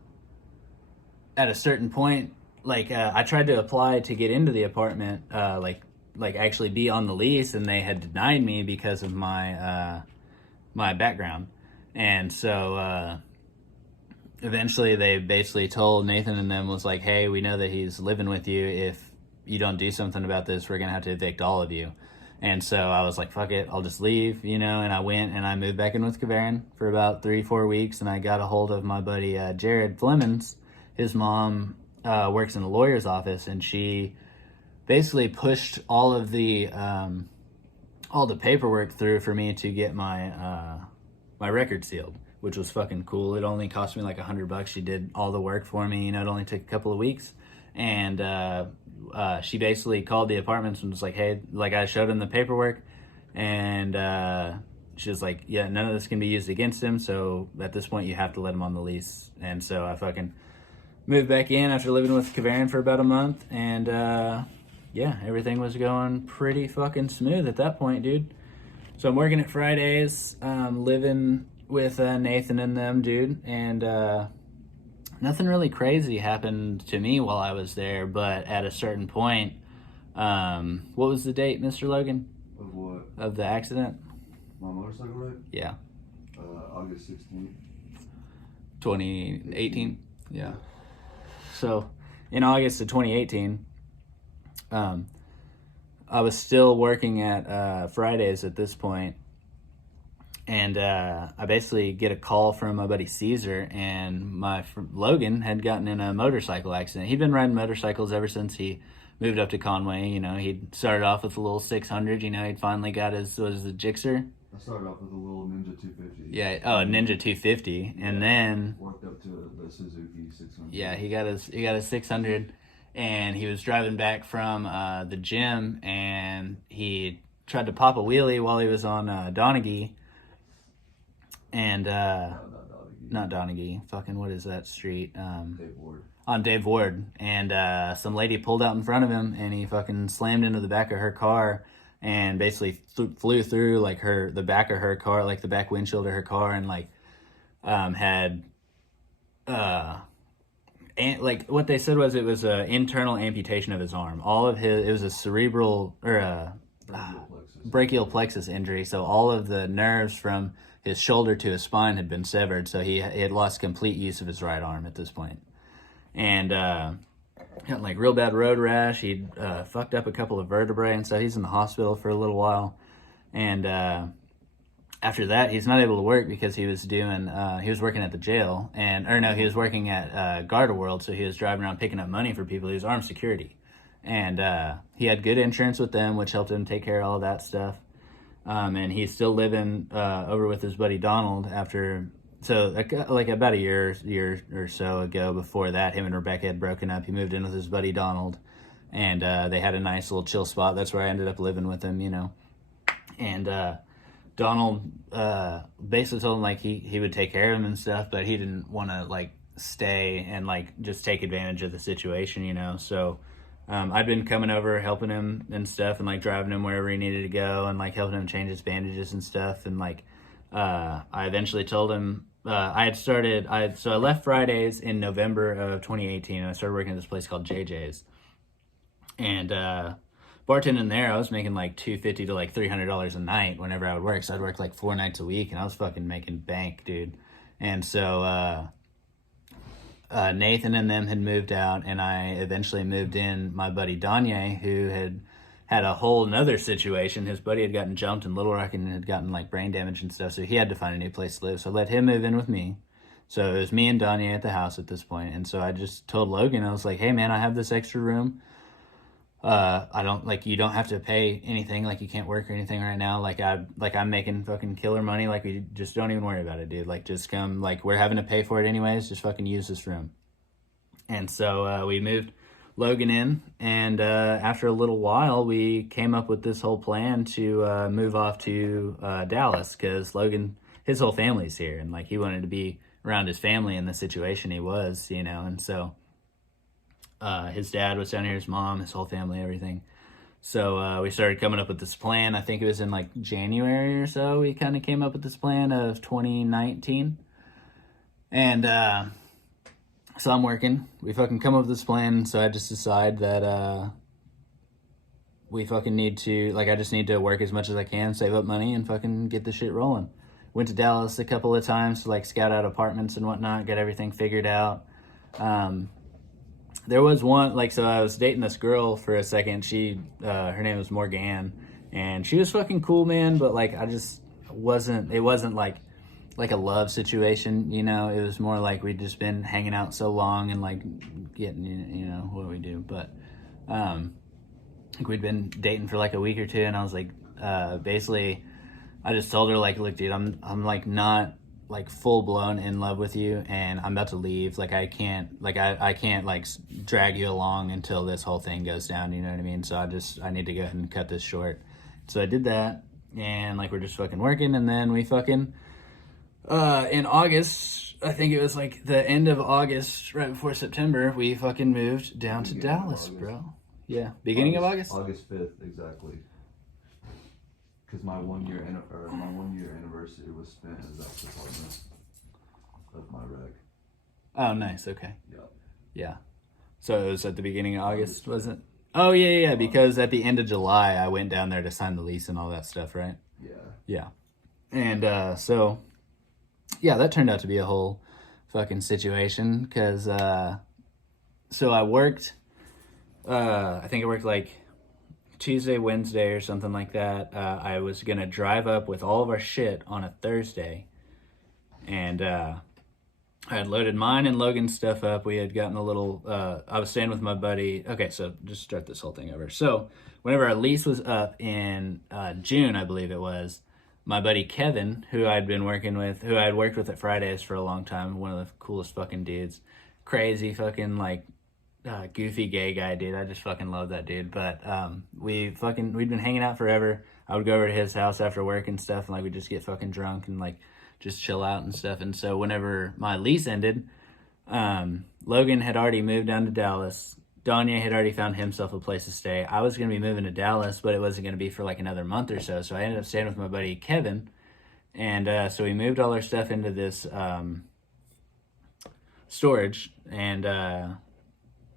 a certain point, I tried to apply to get into the apartment, like actually be on the lease, and they had denied me because of my my background. And so eventually they basically told Nathan and them, was like, hey, we know that he's living with you. If you don't do something about this, we're gonna have to evict all of you. And so I was like, fuck it, I'll just leave, you know. And I went and I moved back in with Kavarin for about 3-4 weeks, and I got a hold of my buddy Jared Flemons. His mom works in a lawyer's office, and she basically pushed all the paperwork through for me to get my my record sealed, which was fucking cool. It only cost me like $100. She did all the work for me. You know, it only took a couple of weeks. And she basically called the apartments and was like, hey, like I showed him the paperwork, and she was like, yeah, none of this can be used against him. So at this point, you have to let him on the lease. And so I fucking moved back in after living with Kavarin for about a month, and yeah, everything was going pretty fucking smooth at that point, dude. So I'm working at Fridays, living with Nathan and them, dude, and nothing really crazy happened to me while I was there, but at a certain point, what was the date, Mr. Logan? Of what? Of the accident? My motorcycle ride? Yeah. August 16th. 2018? Yeah. So, in August of 2018, I was still working at Fridays at this point, and I basically get a call from my buddy Caesar, and my Logan had gotten in a motorcycle accident. He'd been riding motorcycles ever since he moved up to Conway. You know, he'd started off with a little 600. You know, he'd finally got his, what is it, Gixxer? I started off with a little Ninja 250. Yeah, a Ninja 250, and then worked up to the Suzuki 600. Yeah, he got his 600, and he was driving back from the gym, and he tried to pop a wheelie while he was on Donaghy, and not Donaghy, fucking what is that street? Dave Ward. On Dave Ward, and some lady pulled out in front of him, and he fucking slammed into the back of her car, and basically flew through like the back of her car, like the back windshield of her car, and like had like what they said was it was an internal amputation of his arm. It was a cerebral or a brachial plexus injury, so all of the nerves from his shoulder to his spine had been severed, so he had lost complete use of his right arm at this point. And got like real bad road rash. He'd fucked up a couple of vertebrae, and so he's in the hospital for a little while. And after that, he's not able to work because he was working at the jail, he was working at Garda World, so he was driving around picking up money for people. He was armed security, and he had good insurance with them, which helped him take care of all of that stuff. And he's still living over with his buddy Donald after. So like about a year or so ago, before that, him and Rebecca had broken up. He moved in with his buddy Donald, and they had a nice little chill spot. That's where I ended up living with him, you know. And Donald basically told him like he would take care of him and stuff, but he didn't want to like stay and like just take advantage of the situation, you know. So I'd been coming over, helping him and stuff, and like driving him wherever he needed to go, and like helping him change his bandages and stuff. And like I eventually told him I left Fridays in November of 2018, and I started working at this place called JJ's. And bartending there, I was making like $250 to like $300 a night whenever I would work. So I'd work like 4 nights a week, and I was fucking making bank, dude. And so Nathan and them had moved out, and I eventually moved in my buddy Danye, who had a whole nother situation. His buddy had gotten jumped in Little Rock and had gotten like brain damage and stuff, so he had to find a new place to live. So I let him move in with me. So it was me and Danye at the house at this point. And so I just told Logan, I was like, hey man, I have this extra room. You don't have to pay anything, like you can't work or anything right now. I'm making fucking killer money. Like, we just don't even worry about it, dude. Like, just come, like, we're having to pay for it anyways. Just fucking use this room. And so, we moved Logan in, and after a little while, we came up with this whole plan to move off to Dallas, because Logan, his whole family's here, and like he wanted to be around his family in the situation he was, you know. And so his dad was down here, his mom, his whole family, everything. So we started coming up with this plan. I think it was in like January or so we kind of came up with this plan of 2019. And so I'm working. We fucking come up with this plan. So I just decide that we fucking need to, like, I just need to work as much as I can, save up money, and fucking get the shit rolling. Went to Dallas a couple of times to, like, scout out apartments and whatnot, get everything figured out. There was one, like, so I was dating this girl for a second. She, her name was Morgan, and she was fucking cool, man, but, like, I just wasn't, it wasn't, like a love situation, you know? It was more like we'd just been hanging out so long and, like, getting, you know, what we do, but, like, we'd been dating for, like, a week or two, and I was, like, basically, I just told her, like, look, dude, I'm like, not, like, full-blown in love with you, and I'm about to leave. Like, I can't, like, I can't, like, drag you along until this whole thing goes down, you know what I mean? So I need to go ahead and cut this short. So I did that, and, like, we're just fucking working, and then we fucking, in August, I think it was, like, the end of August, right before September, we fucking moved down to Dallas, bro. Yeah, beginning of August? August 5th, exactly. Because my 1 year anniversary was spent as that department of my wreck. Oh, nice. Okay. Yeah. Yeah. So it was at the beginning of August, was it? Oh, yeah. Because at the end of July, I went down there to sign the lease and all that stuff, right? Yeah. Yeah. And so, yeah, that turned out to be a whole fucking situation. Because, so I worked, I think I worked like Tuesday, Wednesday, or something like that. I was gonna drive up with all of our shit on a Thursday, and I had loaded mine and Logan's stuff up. We had gotten a little. I was staying with my buddy. Okay, so just start this whole thing over. So whenever our lease was up in June, I believe it was, my buddy Kevin, who I'd been working with, who I'd worked with at Fridays for a long time, one of the coolest fucking dudes, crazy fucking like. Goofy gay guy, dude. I just fucking love that dude. But we'd been hanging out forever. I would go over to his house after work and stuff, and like we'd just get fucking drunk and like just chill out and stuff. And so whenever my lease ended, Logan had already moved down to Dallas. Danye had already found himself a place to stay. I was gonna be moving to Dallas, but it wasn't gonna be for like another month or so. So I ended up staying with my buddy Kevin, and so we moved all our stuff into this storage, and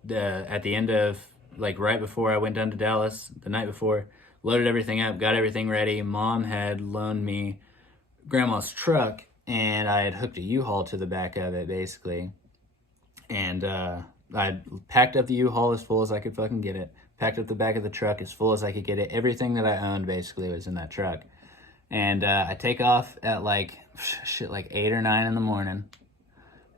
at the end of, like, right before I went down to Dallas, the night before, loaded everything up, got everything ready. Mom had loaned me Grandma's truck, and I had hooked a U-Haul to the back of it, basically. And I packed up the U-Haul as full as I could fucking get it, packed up the back of the truck as full as I could get it. Everything that I owned, basically, was in that truck. And I take off at, like 8 or 9 in the morning.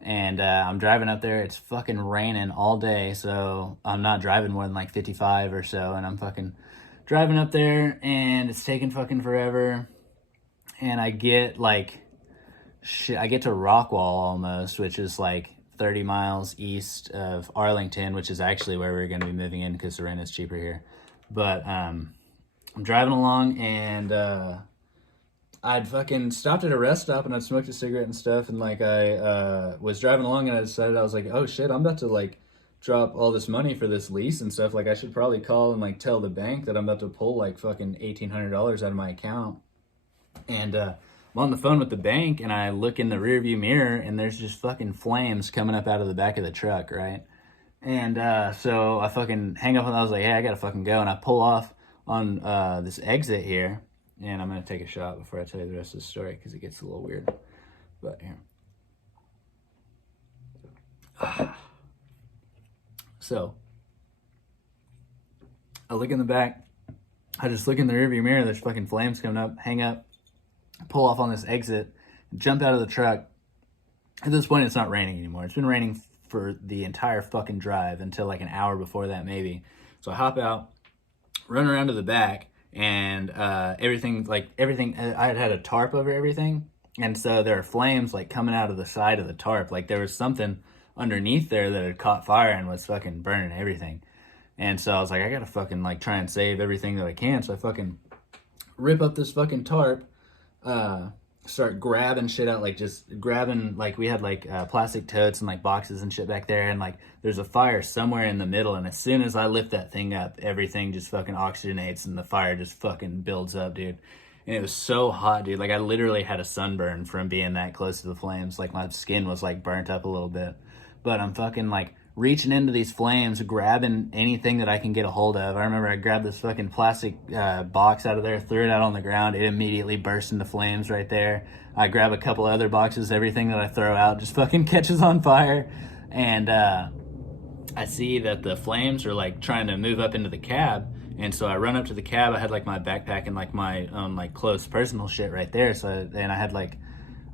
And I'm driving up there. It's fucking raining all day, so I'm not driving more than like 55 or so. And I'm fucking driving up there, and it's taking fucking forever. And I get like, I get to Rockwall almost, which is like 30 miles east of Arlington, which is actually where we're going to be moving in because the rent is cheaper here. But I'm driving along, and I'd fucking stopped at a rest stop, and I'd smoked a cigarette and stuff, and like I was driving along, and I decided, I was like, oh shit, I'm about to like drop all this money for this lease and stuff. Like I should probably call and like tell the bank that I'm about to pull like fucking $1,800 out of my account. And I'm on the phone with the bank, and I look in the rearview mirror, and there's just fucking flames coming up out of the back of the truck, right? And so I fucking hang up, and I was like, hey, I gotta fucking go, and I pull off on this exit here. And I'm going to take a shot before I tell you the rest of the story because it gets a little weird. But here. So, I look in the back. I just look in the rearview mirror. There's fucking flames coming up. Hang up. Pull off on this exit. Jump out of the truck. At this point, it's not raining anymore. It's been raining for the entire fucking drive until like an hour before that maybe. So I hop out, run around to the back. And everything, I had a tarp over everything, and so there are flames like coming out of the side of the tarp. Like there was something underneath there that had caught fire and was fucking burning everything. And so I was like, I gotta fucking like try and save everything that I can. So I fucking rip up this fucking tarp, start grabbing shit out, like just grabbing, like we had like plastic totes and like boxes and shit back there, and like there's a fire somewhere in the middle, and as soon as I lift that thing up, everything just fucking oxygenates and the fire just fucking builds up, dude. And it was so hot, dude. Like I literally had a sunburn from being that close to the flames. Like my skin was like burnt up a little bit. But I'm fucking like reaching into these flames, grabbing anything that I can get a hold of. I remember I grabbed this fucking plastic box out of there, threw it out on the ground. It immediately burst into flames right there. I grab a couple other boxes. Everything that I throw out just fucking catches on fire. And I see that the flames are like trying to move up into the cab. And so I run up to the cab. I had like my backpack and like my like close personal shit right there. And I had like,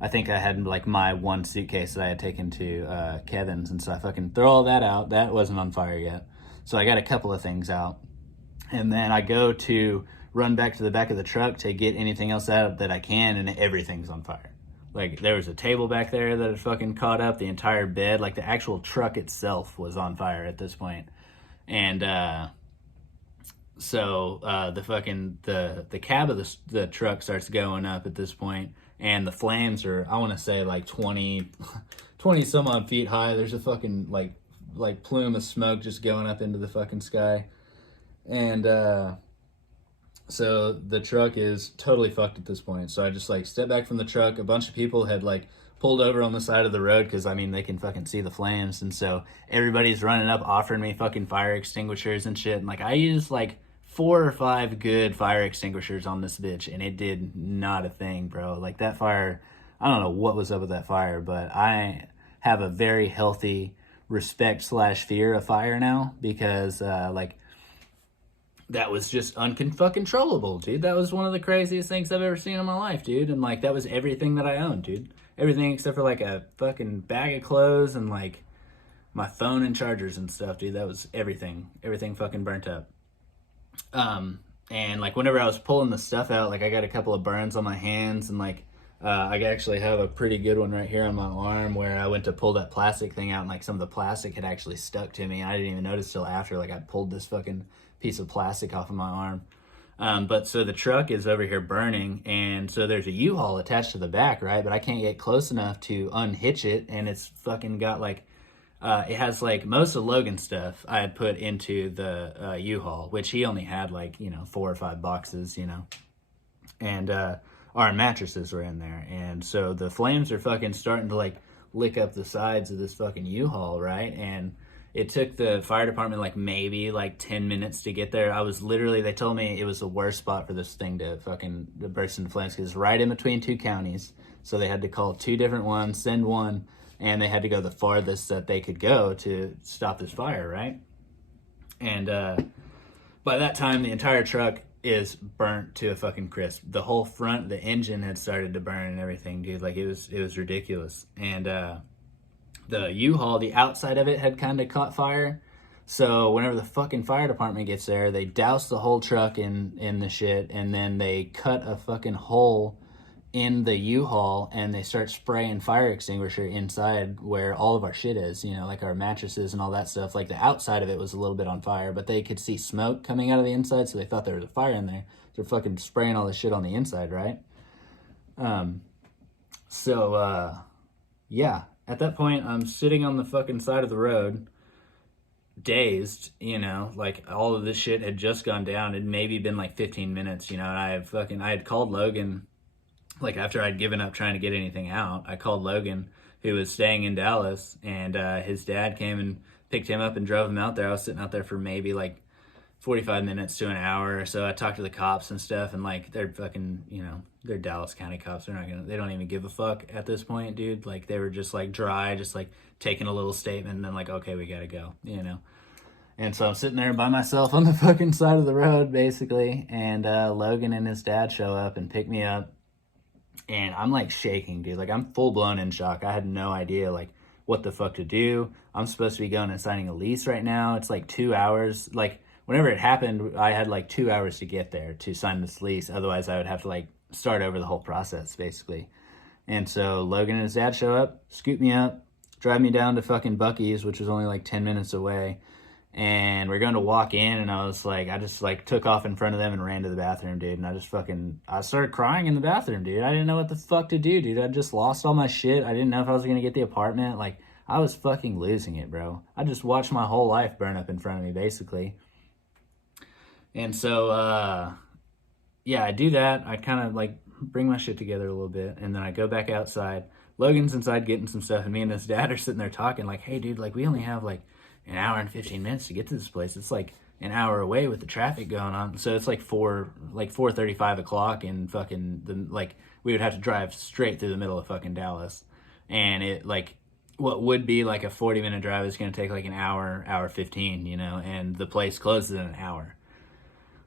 I think I had like my one suitcase that I had taken to Kevin's, and so I fucking throw all that out. That wasn't on fire yet. So I got a couple of things out. And then I go to run back to the back of the truck to get anything else out that I can, and everything's on fire. Like, there was a table back there that had fucking caught up, the entire bed, like the actual truck itself was on fire at this point. And so the cab of the truck starts going up at this point, and the flames are, I want to say like 20 some odd feet high. There's a fucking like plume of smoke just going up into the fucking sky. And so the truck is totally fucked at this point. So I just like step back from the truck. A bunch of people had like pulled over on the side of the road because I mean they can fucking see the flames, and so everybody's running up offering me fucking fire extinguishers and shit. And like I used like 4 or 5 good fire extinguishers on this bitch, and it did not a thing, bro. Like that fire, I don't know what was up with that fire, but I have a very healthy respect/fear of fire now, because like that was just uncontrollable, dude. That was one of the craziest things I've ever seen in my life, dude. And like that was everything that I owned, dude. Everything except for like a fucking bag of clothes and like my phone and chargers and stuff, dude. That was everything. Everything fucking burnt up. And like whenever I was pulling the stuff out, like I got a couple of burns on my hands, and like I actually have a pretty good one right here on my arm where I went to pull that plastic thing out, and like some of the plastic had actually stuck to me. I didn't even notice till after like I pulled this fucking piece of plastic off of my arm. But so the truck is over here burning, and so there's a U-Haul attached to the back, right? But I can't get close enough to unhitch it, and it's fucking got like it has like most of Logan's stuff I had put into the U-Haul, which he only had like, 4 or 5 boxes, and our mattresses were in there. And so the flames are fucking starting to like lick up the sides of this fucking U-Haul, right? And it took the fire department like maybe like 10 minutes to get there. I was literally, they told me it was the worst spot for this thing to fucking burst into flames because it's right in between 2 counties. So they had to call 2 different ones, send one, and they had to go the farthest that they could go to stop this fire, right? And by that time, the entire truck is burnt to a fucking crisp. The whole front, the engine had started to burn and everything, dude. Like, it was ridiculous. And the U-Haul, the outside of it had kind of caught fire. So whenever the fucking fire department gets there, they douse the whole truck in the shit, and then they cut a fucking hole in the U-Haul, and they start spraying fire extinguisher inside where all of our shit is, like our mattresses and all that stuff. Like the outside of it was a little bit on fire, but they could see smoke coming out of the inside, so they thought there was a fire in there. So they're fucking spraying all this shit on the inside, right? Yeah, at that point, I'm sitting on the fucking side of the road, dazed, like all of this shit had just gone down. It'd maybe been like 15 minutes, and I had called Logan. Like after I'd given up trying to get anything out, I called Logan, who was staying in Dallas, and his dad came and picked him up and drove him out there. I was sitting out there for maybe like 45 minutes to an hour or so. I talked to the cops and stuff, and like they're fucking, they're Dallas County cops. They don't even give a fuck at this point, dude. Like they were just like dry, just like taking a little statement and then like, okay, we gotta go, And so I'm sitting there by myself on the fucking side of the road, basically, and Logan and his dad show up and pick me up. And I'm like shaking, dude. Like I'm full blown in shock. I had no idea like what the fuck to do. I'm supposed to be going and signing a lease right now. It's like 2 hours. Like whenever it happened, I had like 2 hours to get there to sign this lease. Otherwise I would have to like start over the whole process basically. And so Logan and his dad show up, scoop me up, drive me down to fucking Buc-ee's, which was only like 10 minutes away. And we're going to walk in, and I just like took off in front of them and ran to the bathroom, dude. And I started crying in the bathroom, dude. I didn't know what the fuck to do, dude. I just lost all my shit. I didn't know if I was going to get the apartment. Like, I was fucking losing it, bro. I just watched my whole life burn up in front of me, basically. And so, yeah, I do that. I kind of like bring my shit together a little bit, and then I go back outside. Logan's inside getting some stuff, and me and his dad are sitting there talking like, hey, dude, like we only have like an hour and 15 minutes to get to this place. It's like an hour away with the traffic going on. So it's like 4:35 o'clock, and fucking we would have to drive straight through the middle of fucking Dallas. And it like what would be like a 40-minute drive is going to take like an hour 15, you know, and the place closes in an hour.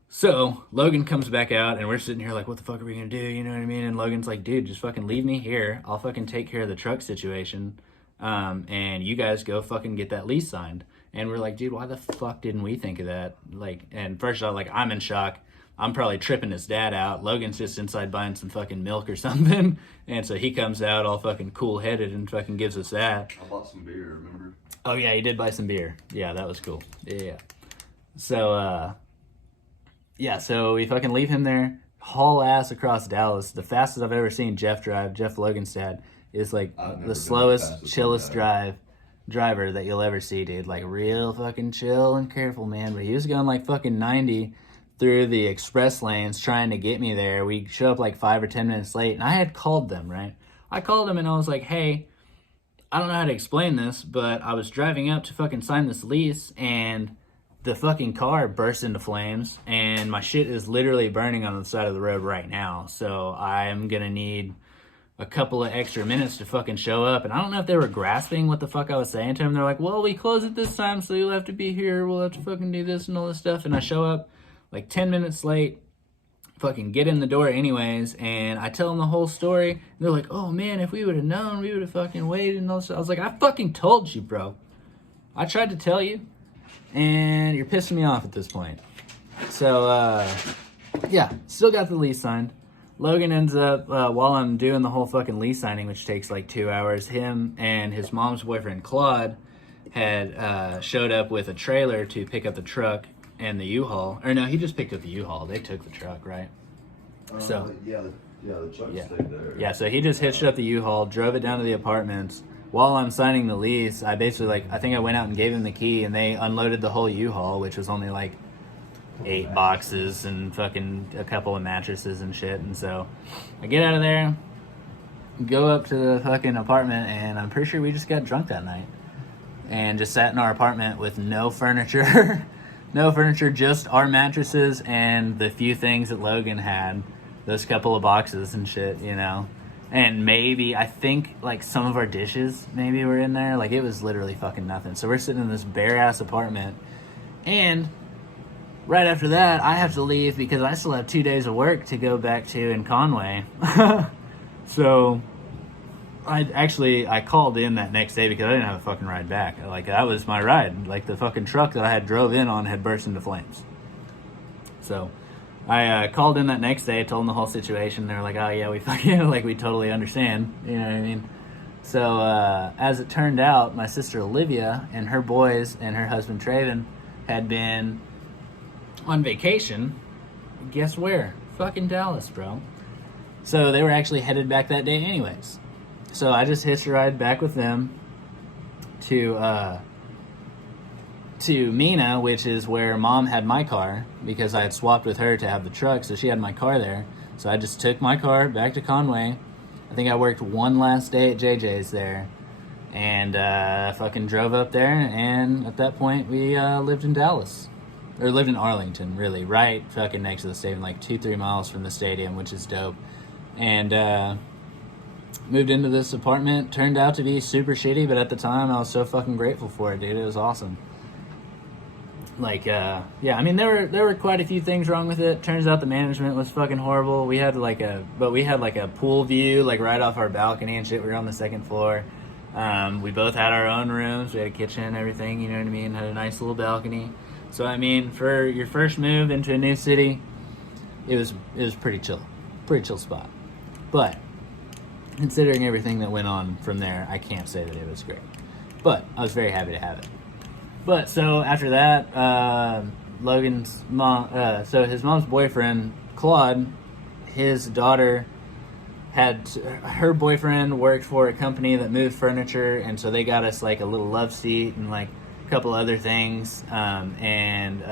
So Logan comes back out, and we're sitting here like, what the fuck are we going to do? You know what I mean? And Logan's like, dude, just fucking leave me here. I'll fucking take care of the truck situation. And you guys go fucking get that lease signed. And we're like, dude, why the fuck didn't we think of that? Like, and first off, like, I'm in shock. I'm probably tripping his dad out. Logan's just inside buying some fucking milk or something. And so he comes out all fucking cool-headed and fucking gives us that. I bought some beer, remember? Oh, yeah, he did buy some beer. Yeah, that was cool. Yeah. So, so we fucking leave him there, haul ass across Dallas. The fastest I've ever seen Jeff drive, Jeff Logan's dad, is like the slowest, chillest driver that you'll ever see, dude. Like real fucking chill and careful, man. But he was going like fucking 90 through the express lanes trying to get me there. We show up like 5 or 10 minutes late, and I had called them, right? I called them and I was like, hey, I don't know how to explain this, but I was driving up to fucking sign this lease, and the fucking car burst into flames, and my shit is literally burning on the side of the road right now. So I'm gonna need a couple of extra minutes to fucking show up. And I don't know if they were grasping what the fuck I was saying to them. They're like, well, we close it this time, so you'll have to be here. We'll have to fucking do this and all this stuff. And I show up like 10 minutes late, fucking get in the door anyways, and I tell them the whole story. And they're like, oh man, if we would have known, we would have fucking waited and all this. I was like, I fucking told you, bro. I tried to tell you, and you're pissing me off at this point. So, still got the lease signed. Logan ends up, while I'm doing the whole fucking lease signing, which takes like 2 hours, him and his mom's boyfriend, Claude, had showed up with a trailer to pick up the truck and the U-Haul. Or no, he just picked up the U-Haul. They took the truck, right? The truck stayed there. Yeah, so he just hitched up the U-Haul, drove it down to the apartments. While I'm signing the lease, I basically, I think I went out and gave him the key, and they unloaded the whole U-Haul, which was only like 8 boxes and fucking a couple of mattresses and shit. And so I get out of there, go up to the fucking apartment, and I'm pretty sure we just got drunk that night and just sat in our apartment with no furniture. No furniture, just our mattresses and the few things that Logan had, those couple of boxes and shit, you know. And maybe, I think, like, some of our dishes maybe were in there. Like, it was literally fucking nothing. So we're sitting in this bare-ass apartment. And right after that, I have to leave because I still have 2 days of work to go back to in Conway. So I called in that next day because I didn't have a fucking ride back. Like, that was my ride. Like, the fucking truck that I had drove in on had burst into flames. So I called in that next day, told them the whole situation. They were like, oh yeah, we fucking, like, we totally understand. You know what I mean? So as it turned out, my sister Olivia and her boys and her husband Traven had been on vacation. Guess where? Fucking Dallas, bro. So they were actually headed back that day anyways. So I just hitched a ride back with them to Mina, which is where Mom had my car, because I had swapped with her to have the truck, so she had my car there. So I just took my car back to Conway. I think I worked one last day at JJ's there, and fucking drove up there, and at that point we lived in Dallas. Or lived in Arlington, really, right fucking next to the stadium, like 2-3 miles from the stadium, which is dope. And moved into this apartment. Turned out to be super shitty, but at the time I was so fucking grateful for it, dude. It was awesome. Like, I mean, there were quite a few things wrong with it. Turns out the management was fucking horrible. We had like a pool view, like right off our balcony and shit. We were on the second floor. We both had our own rooms. We had a kitchen and everything, you know what I mean? Had a nice little balcony. So, I mean, for your first move into a new city, it was pretty chill. Pretty chill spot. But considering everything that went on from there, I can't say that it was great. But I was very happy to have it. But so after that, Logan's mom, so his mom's boyfriend, Claude, his daughter her boyfriend worked for a company that moved furniture, and so they got us like a little love seat and like a couple other things. And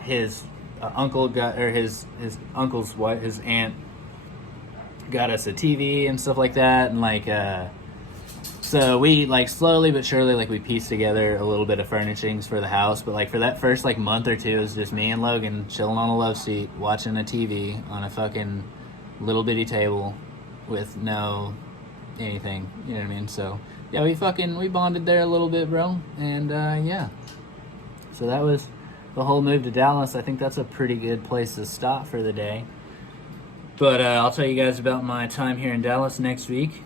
his uncle got, or his uncle's wife, his aunt, got us a TV and stuff like that, and like So we like slowly but surely like we pieced together a little bit of furnishings for the house, but like for that first like month or two, it was just me and Logan chilling on a love seat, watching a TV on a fucking little bitty table with no anything, you know what I mean? So yeah, we bonded there a little bit, bro, and yeah. So that was the whole move to Dallas. I think that's a pretty good place to stop for the day. But I'll tell you guys about my time here in Dallas next week.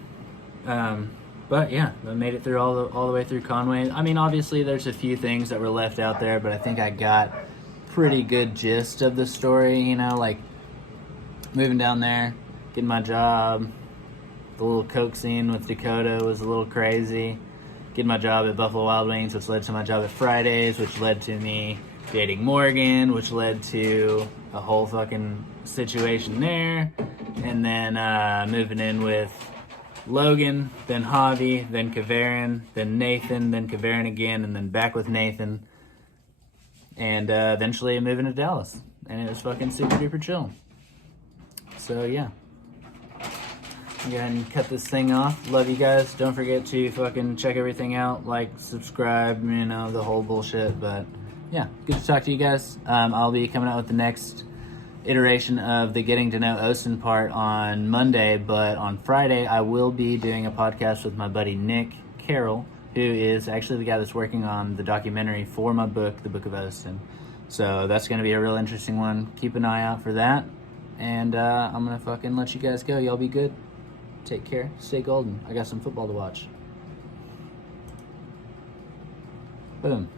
But yeah, I made it through all the way through Conway. I mean, obviously there's a few things that were left out there, but I think I got pretty good gist of the story, you know, like moving down there, getting my job, the little Coke scene with Dakota was a little crazy, getting my job at Buffalo Wild Wings, which led to my job at Fridays, which led to me dating Morgan, which led to a whole fucking situation there, and then moving in with Logan, then Javi, then Kavarin, then Nathan, then Kavarin again, and then back with Nathan, and eventually moving to Dallas, and it was fucking super duper chill. So yeah, go ahead and cut this thing off. Love you guys. Don't forget to fucking check everything out, like, subscribe, you know, the whole bullshit. But yeah, good to talk to you guys. I'll be coming out with the next iteration of the Getting to Know Osten part on Monday, but on Friday I will be doing a podcast with my buddy Nick Carroll, who is actually the guy that's working on the documentary for my book, The Book of Osten. So that's going to be a real interesting one. Keep an eye out for that. And I'm going to fucking let you guys go. Y'all be good. Take care. Stay golden. I got some football to watch. Boom.